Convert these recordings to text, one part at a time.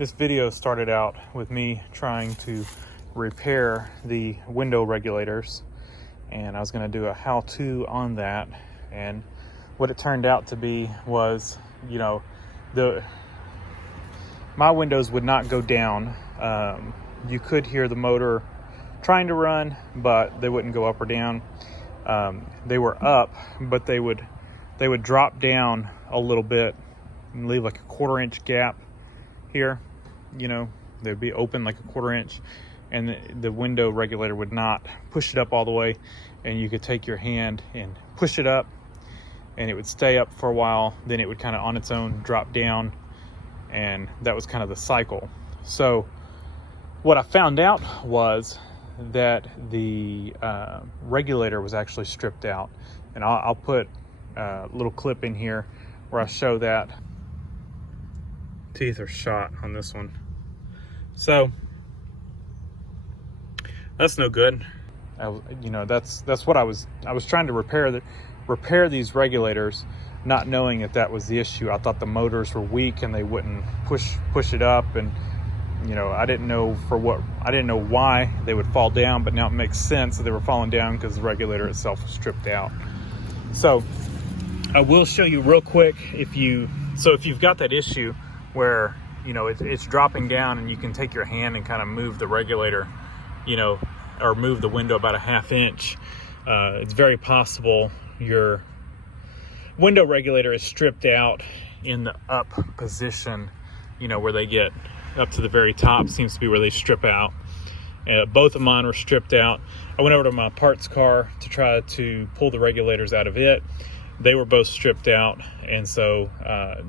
This video started out with me trying to repair the window regulators, and I was going to do a how-to on that. And what it turned out to be was, my windows would not go down. You could hear the motor trying to run, but they wouldn't go up or down. They were up, but they would drop down a little bit and leave like a 1/4 inch gap here. They'd be open like a 1/4 inch, and the window regulator would not push it up all the way, and you could take your hand and push it up and it would stay up for a while, then it would kind of on its own drop down, and that was kind of the cycle. So what I found out was that the regulator was actually stripped out, and I'll put a little clip in here where I show that. Teeth are shot on this one, so that's no good. That's what I was trying to repair these regulators, not knowing that was the issue. I thought the motors were weak and they wouldn't push it up, and I didn't know why they would fall down, but now it makes sense that they were falling down because the regulator itself was stripped out. So I will show you real quick, if you've got that issue where it's dropping down and you can take your hand and kind of move the regulator, or move the window about a 1/2 inch, it's very possible your window regulator is stripped out in the up position, where they get up to the very top seems to be where they strip out. Both of mine were stripped out. I went over to my parts car to try to pull the regulators out of it. They were both stripped out, and so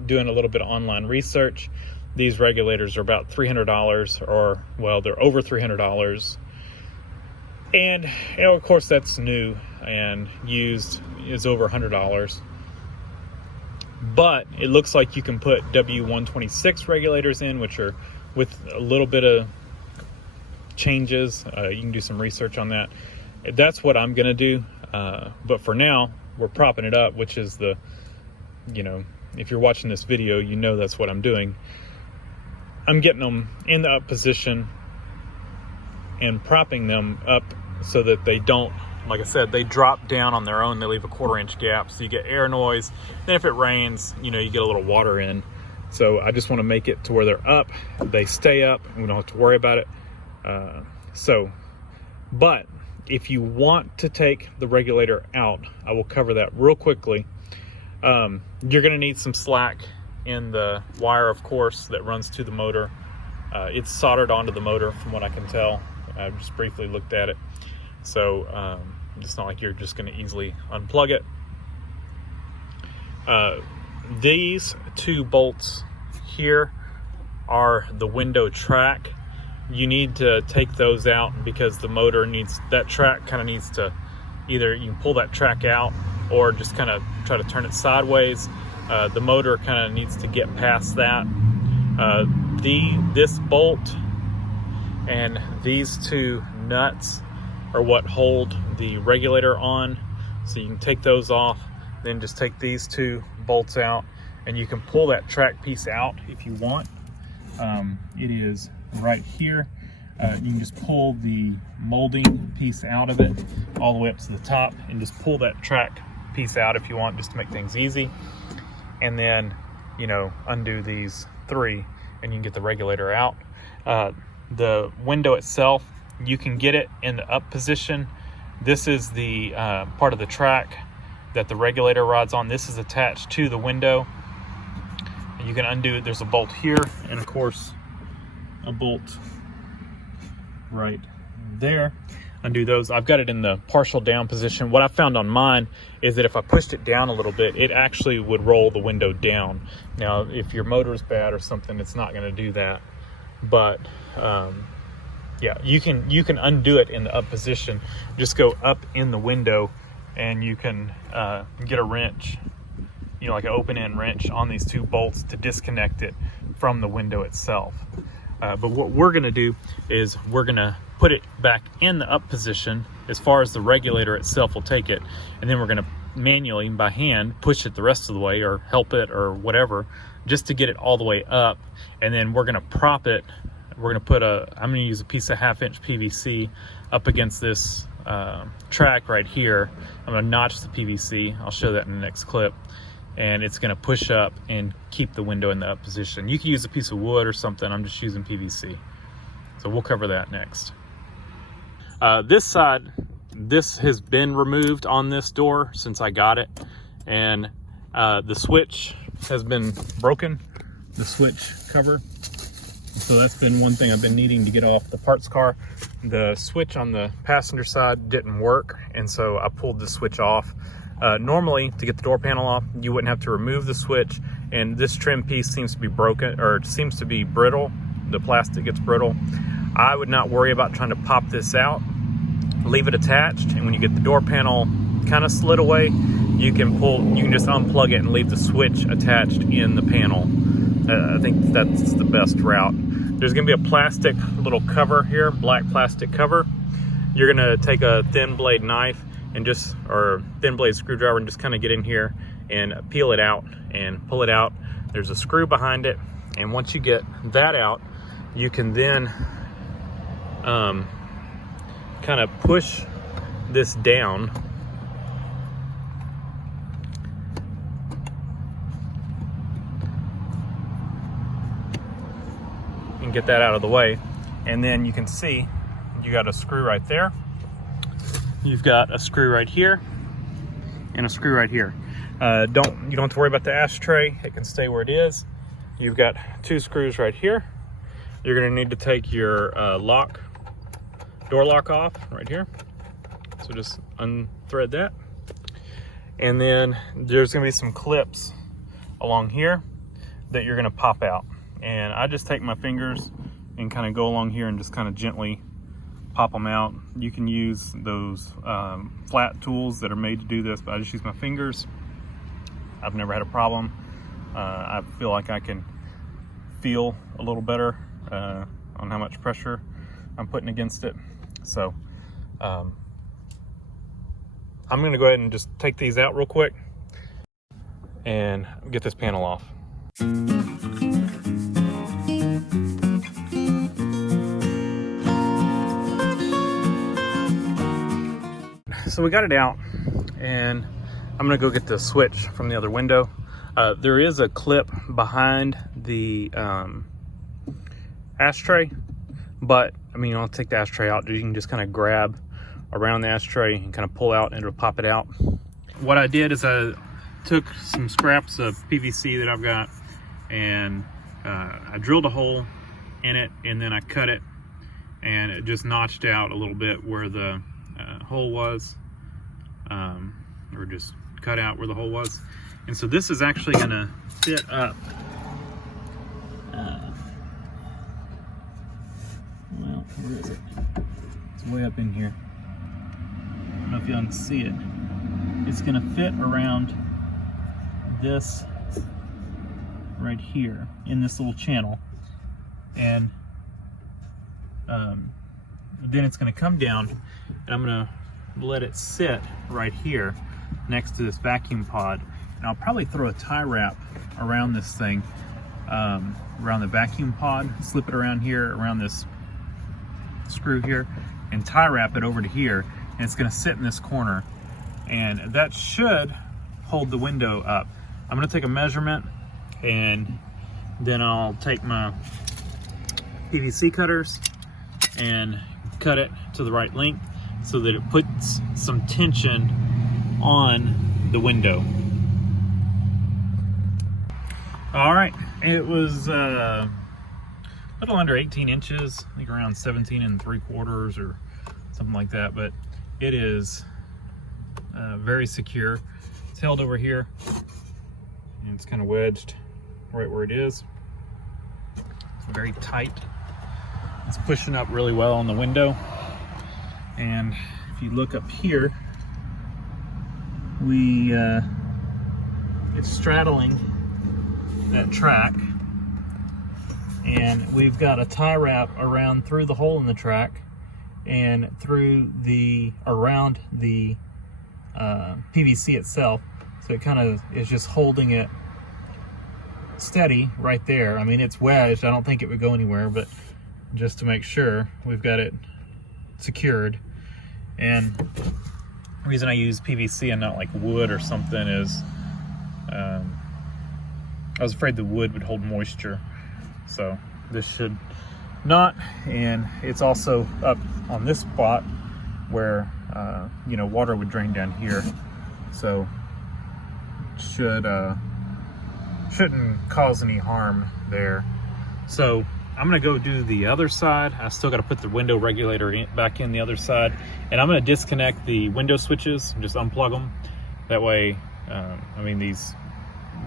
doing a little bit of online research, these regulators are about $300, they're over $300. And of course that's new, and used is over $100. But it looks like you can put W126 regulators in, which are with a little bit of changes. You can do some research on that. That's what I'm gonna do. But for now, we're propping it up, which is if you're watching this video, that's what I'm doing. I'm getting them in the up position and propping them up so that they don't, like I said, they drop down on their own. They leave a 1/4 inch gap, so you get air noise. Then if it rains, you get a little water in. So I just want to make it to where they're up, they stay up, and we don't have to worry about it. But if you want to take the regulator out, I will cover that real quickly. You're going to need some slack in the wire, of course, that runs to the motor. It's soldered onto the motor from what I can tell. I just briefly looked at it. So it's not like you're just going to easily unplug it. These two bolts here are the window track. You need to take those out because the motor that track kind of needs to, either you can pull that track out or just kind of try to turn it sideways. The motor kind of needs to get past that. This bolt and these two nuts are what hold the regulator on. So you can take those off, then just take these two bolts out, and you can pull that track piece out if you want. It is right here. You can just pull the molding piece out of it all the way up to the top, and just pull that track piece out if you want, just to make things easy. And then undo these three, and you can get the regulator out. The window itself, you can get it in the up position. This is the part of the track that the regulator rod's on. This is attached to the window, and you can undo it. There's a bolt here, and of course a bolt right there. Undo those. I've got it in the partial down position. What I found on mine is that if I pushed it down a little bit, it actually would roll the window down. Now, if your motor is bad or something, it's not going to do that. But yeah, you can undo it in the up position. Just go up in the window, and you can get a wrench, like an open end wrench on these two bolts to disconnect it from the window itself. But what we're going to do is we're going to put it back in the up position as far as the regulator itself will take it, and then we're going to manually by hand, push it the rest of the way or help it or whatever, just to get it all the way up. And then we're gonna prop it. We're gonna put I'm gonna use a piece of 1/2-inch PVC up against this track right here. I'm gonna notch the PVC. I'll show that in the next clip. And it's gonna push up and keep the window in the up position. You can use a piece of wood or something. I'm just using PVC. So we'll cover that next. This side, this has been removed on this door since I got it. And the switch has been broken, the switch cover. So that's been one thing I've been needing to get off the parts car. The switch on the passenger side didn't work, and so I pulled the switch off. Normally, to get the door panel off, you wouldn't have to remove the switch, and this trim piece seems to be broken, or it seems to be brittle. The plastic gets brittle. I would not worry about trying to pop this out. Leave it attached, and when you get the door panel kind of slid away, you can just unplug it and leave the switch attached in the panel. I think that's the best route. There's gonna be a plastic little cover here, black plastic cover. You're gonna take a thin blade knife or thin blade screwdriver and just kind of get in here and peel it out and pull it out. There's a screw behind it, and once you get that out, you can then kind of push this down and get that out of the way. And then you can see you got a screw right there. You've got a screw right here and a screw right here. You don't have to worry about the ashtray. It can stay where it is. You've got 2 screws right here. You're gonna need to take your door lock off right here. So just unthread that. And then there's gonna be some clips along here that you're gonna pop out. And I just take my fingers and kind of go along here and just kind of gently pop them out. You can use those flat tools that are made to do this, but I just use my fingers. I've never had a problem. I feel like I can feel a little better on how much pressure I'm putting against it. So I'm gonna go ahead and just take these out real quick and get this panel off. So we got it out, and I'm gonna go get the switch from the other window. There is a clip behind the ashtray, but I mean, I'll take the ashtray out. You can just kind of grab around the ashtray and kind of pull out and it'll pop it out. What I did is I took some scraps of PVC that I've got, and I drilled a hole in it, and then I cut it, and it just notched out a little bit where the hole was, or just cut out where the hole was. And so this is actually gonna fit up. Well, where is it? It's way up in here. I don't know if y'all can see it. It's gonna fit around this right here in this little channel. And then it's gonna come down, and I'm gonna let it sit right here next to this vacuum pod. And I'll probably throw a tie wrap around this thing, around the vacuum pod, slip it around here, around this screw here, and tie wrap it over to here. And it's gonna sit in this corner. And that should hold the window up. I'm gonna take a measurement, and then I'll take my PVC cutters and cut it to the right length so that it puts some tension on the window. All right, it was a little under 18 inches, I think around 17 3/4 or something like that, but it is very secure. It's held over here, and it's kind of wedged right where it is. It's very tight. It's pushing up really well on the window. And if you look up here, it's straddling that track, and we've got a tie wrap around through the hole in the track and through around the PVC itself, so it kind of is just holding it steady right there. I mean, it's wedged. I don't think it would go anywhere, but just to make sure, we've got it secured. And the reason I use PVC and not like wood or something is I was afraid the wood would hold moisture, so this should not. And it's also up on this spot where you know, water would drain down here, so shouldn't cause any harm there. So I'm gonna go do the other side. I still got to put the window regulator back in the other side, and I'm gonna disconnect the window switches, just unplug them. That way, I mean, these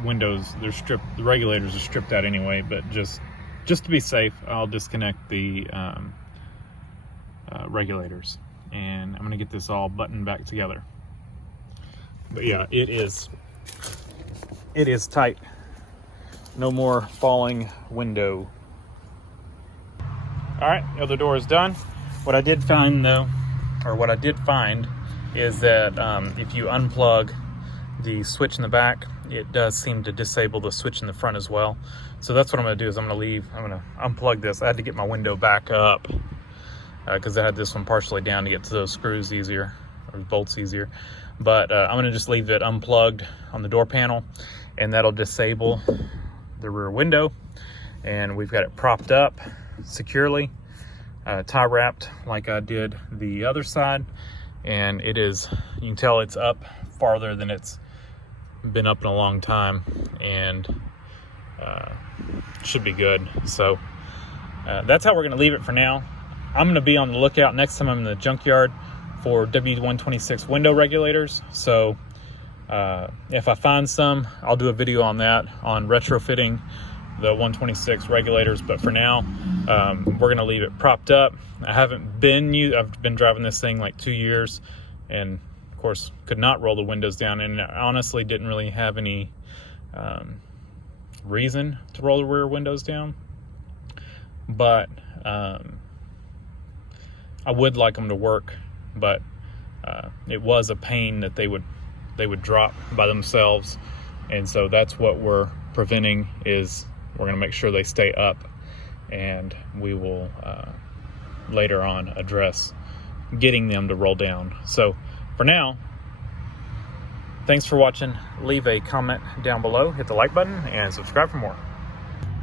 windows, they're stripped, the regulators are stripped out anyway, but just to be safe, I'll disconnect the regulators, and I'm gonna get this all buttoned back together. But yeah, it is tight. No more falling window. All right, the other door is done. What I did find though, or what I did find, is that if you unplug the switch in the back, it does seem to disable the switch in the front as well. So that's what I'm gonna do, is I'm gonna unplug this. I had to get my window back up because I had this one partially down to get to those screws easier, or bolts easier. But I'm gonna just leave it unplugged on the door panel, and that'll disable the rear window. And we've got it propped up securely, tie wrapped like I did the other side. And it is, you can tell it's up farther than it's been up in a long time, and should be good. So that's how we're gonna leave it for now. I'm gonna be on the lookout next time I'm in the junkyard for W126 window regulators. So if I find some, I'll do a video on that, on retrofitting the 126 regulators. But for now, we're gonna leave it propped up. I've been driving this thing like 2 years, and of course could not roll the windows down, and honestly didn't really have any reason to roll the rear windows down. But I would like them to work, but it was a pain that they would drop by themselves. And so that's what we're preventing, is we're going to make sure they stay up, and we will later on address getting them to roll down. So for now, thanks for watching. Leave a comment down below, hit the like button, and subscribe for more.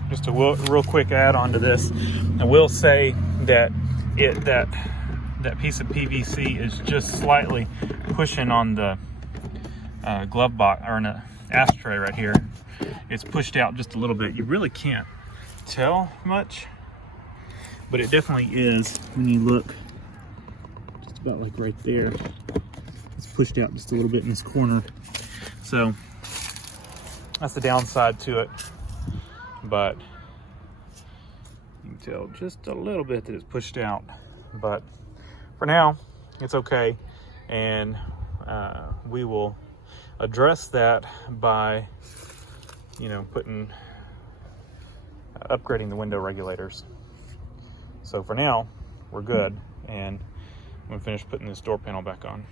Just a real quick add on to this, I will say that that piece of PVC is just slightly pushing on the glove box, or in an ashtray right here. It's pushed out just a little bit. You really can't tell much, but it definitely is when you look, just about like right there. It's pushed out just a little bit in this corner. So that's the downside to it, but you can tell just a little bit that it's pushed out. But for now, it's okay, and we will address that by, you know, upgrading the window regulators. So for now, we're good, and I'm gonna finish putting this door panel back on.